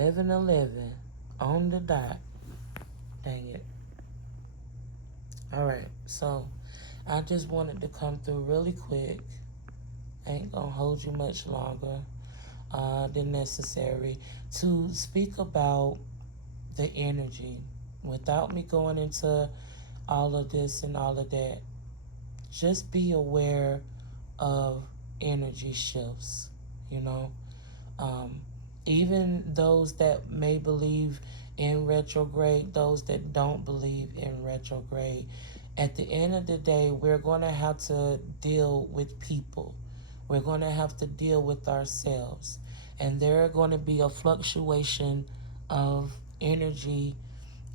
11:11 on the dot. Dang it. All right, so I just wanted to come through really quick. Ain't gonna hold you much longer than necessary to speak about the energy without me going into all of this and all of that. Just be aware of energy shifts, you know. Um, Even those that may believe in retrograde, those that don't believe in retrograde, at the end of the day, we're going to have to deal with people. We're going to have to deal with ourselves. And there are going to be a fluctuation of energy.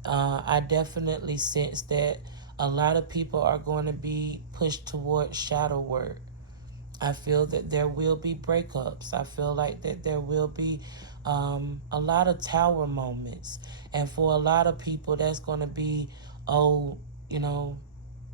I definitely sense that a lot of people are going to be pushed towards shadow work. I feel that there will be breakups. I feel like that there will be a lot of tower moments. And for a lot of people, that's going to be, oh, you know,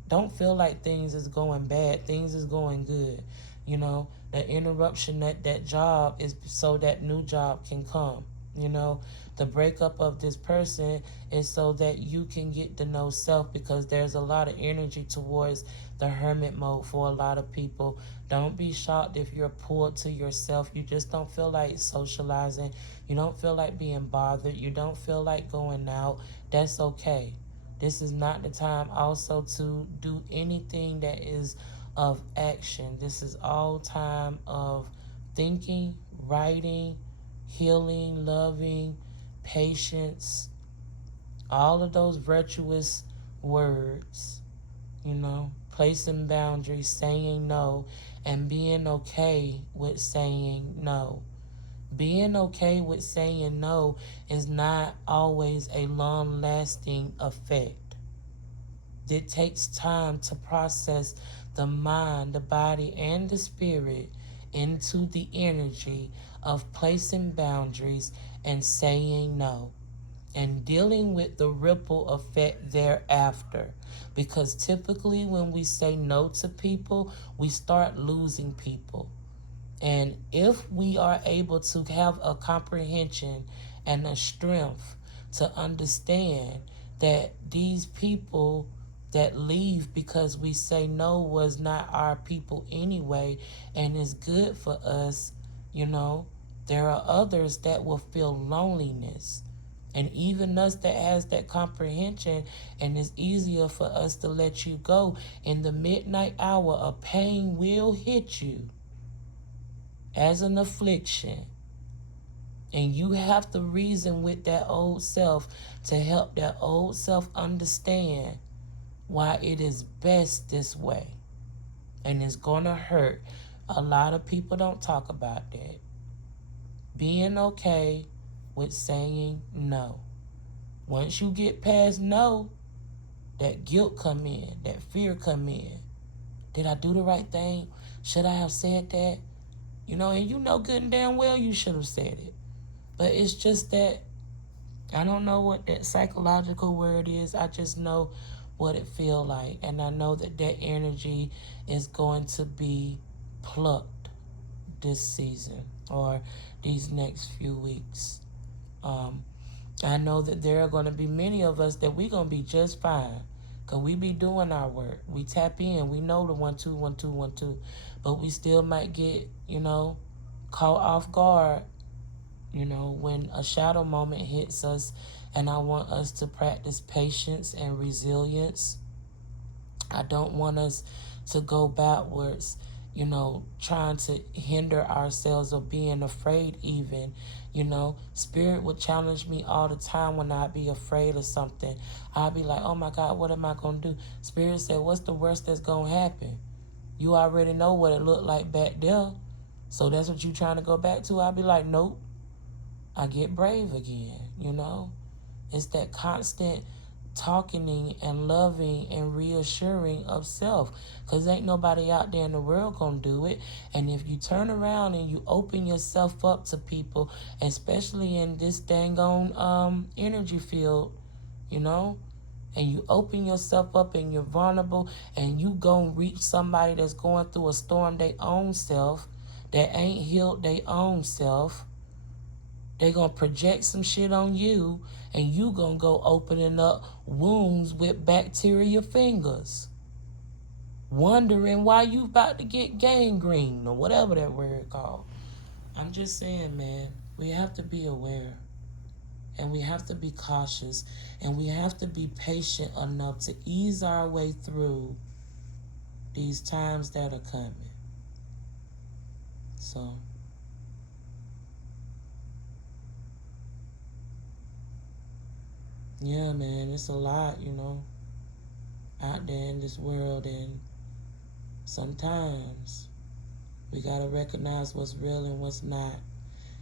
don't feel like things is going bad. Things is going good. You know, the interruption that job is so that new job can come. You know, the breakup of this person is so that you can get to know self, because there's a lot of energy towards the hermit mode for a lot of people. Don't be shocked if you're pulled to yourself. You just don't feel like socializing. You don't feel like being bothered. You don't feel like going out. That's okay. This is not the time also to do anything that is of action. This is all time of thinking, writing, healing, loving, patience, all of those virtuous words, you know, placing boundaries, saying no, and being okay with saying no. Being okay with saying no is not always a long-lasting effect. It takes time to process the mind, the body, and the spirit into the energy of placing boundaries and saying no, and dealing with the ripple effect thereafter. Because typically when we say no to people, we start losing people. And if we are able to have a comprehension and a strength to understand that these people that leave because we say no was not our people anyway, and is good for us, you know, there are others that will feel loneliness. And even us that has that comprehension, and it's easier for us to let you go. In the midnight hour, a pain will hit you as an affliction. And you have to reason with that old self to help that old self understand why it is best this way. And it's going to hurt. A lot of people don't talk about that. Being okay with saying no. Once you get past no, that guilt come in, that fear come in. Did I do the right thing? Should I have said that? You know, and you know good and damn well you should have said it. But it's just that, I don't know what that psychological word is. I just know what it feel like. And I know that that energy is going to be plucked this season or these next few weeks. I know that there are going to be many of us that we going to be just fine. Because we be doing our work. We tap in. We know the 1 2 1 2 1 2. But we still might get, you know, caught off guard, you know, when a shadow moment hits us. And I want us to practice patience and resilience. I don't want us to go backwards, you know, trying to hinder ourselves or being afraid even. You know, Spirit would challenge me all the time when I'd be afraid of something. I'd be like, oh my God, what am I going to do? Spirit said, what's the worst that's going to happen? You already know what it looked like back there. So that's what you trying to go back to? I'd be like, nope. I get brave again, you know. It's that constant talking and loving and reassuring of self, because ain't nobody out there in the world gonna do it. And if you turn around and you open yourself up to people, especially in this dang on energy field, you know, and you open yourself up and you're vulnerable, and you gonna reach somebody that's going through a storm, their own self, that ain't healed their own self, They gonna project some shit on you, and you gonna go opening up wounds with bacteria fingers, wondering why you about to get gangrene or whatever that word called. I'm just saying, man, we have to be aware, and we have to be cautious, and we have to be patient enough to ease our way through these times that are coming. So, yeah, man, it's a lot, out there in this world, and sometimes we gotta recognize what's real and what's not,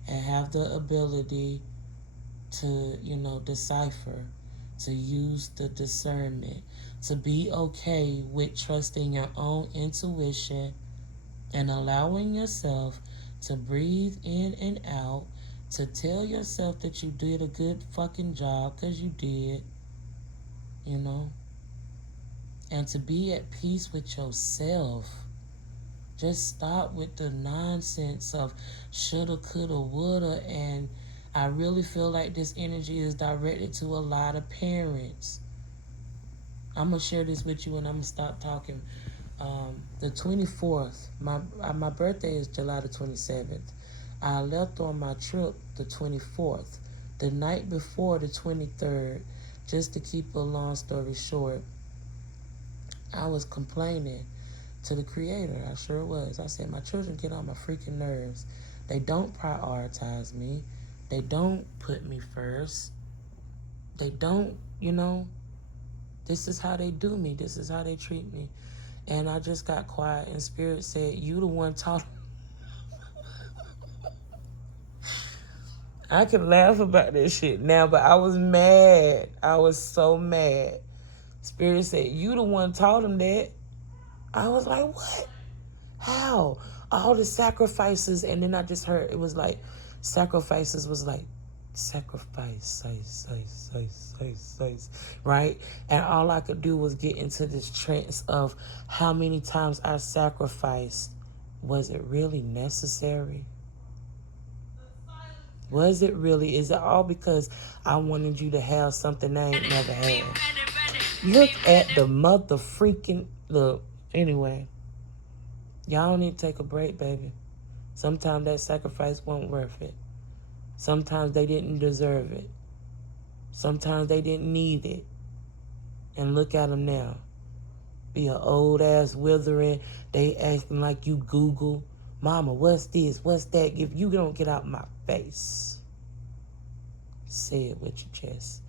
and have the ability to, decipher, to use the discernment, to be okay with trusting your own intuition and allowing yourself to breathe in and out, to tell yourself that you did a good fucking job, because you did, and to be at peace with yourself. Just stop with the nonsense of shoulda, coulda, woulda, and I really feel like this energy is directed to a lot of parents. I'm going to share this with you and I'm going to stop talking. The 24th, my birthday is July the 27th. I left on my trip the 24th. The night before, the 23rd, just to keep a long story short, I was complaining to the Creator. I sure was. I said, my children get on my freaking nerves. They don't prioritize me. They don't put me first. They don't, this is how they do me. This is how they treat me. And I just got quiet, and Spirit said, you the one taught. I can laugh about this shit now, but I was mad. I was so mad. Spirit said, you the one taught them that. I was like, what? How? All the sacrifices, and then I just heard it was like, sacrifices was like, sacrifice, right? And all I could do was get into this trance of how many times I sacrificed. Was it really necessary? Was it really? Is it all because I wanted you to have something I ain't never had? Look at the mother freaking look. Anyway, y'all need to take a break, baby. Sometimes that sacrifice wasn't worth it. Sometimes they didn't deserve it. Sometimes they didn't need it. And look at them now. Be an old ass withering. They acting like you Google. Mama, what's this? What's that? If you don't get out my face. Say it with your chest.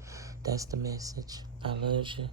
That's the message. I love you.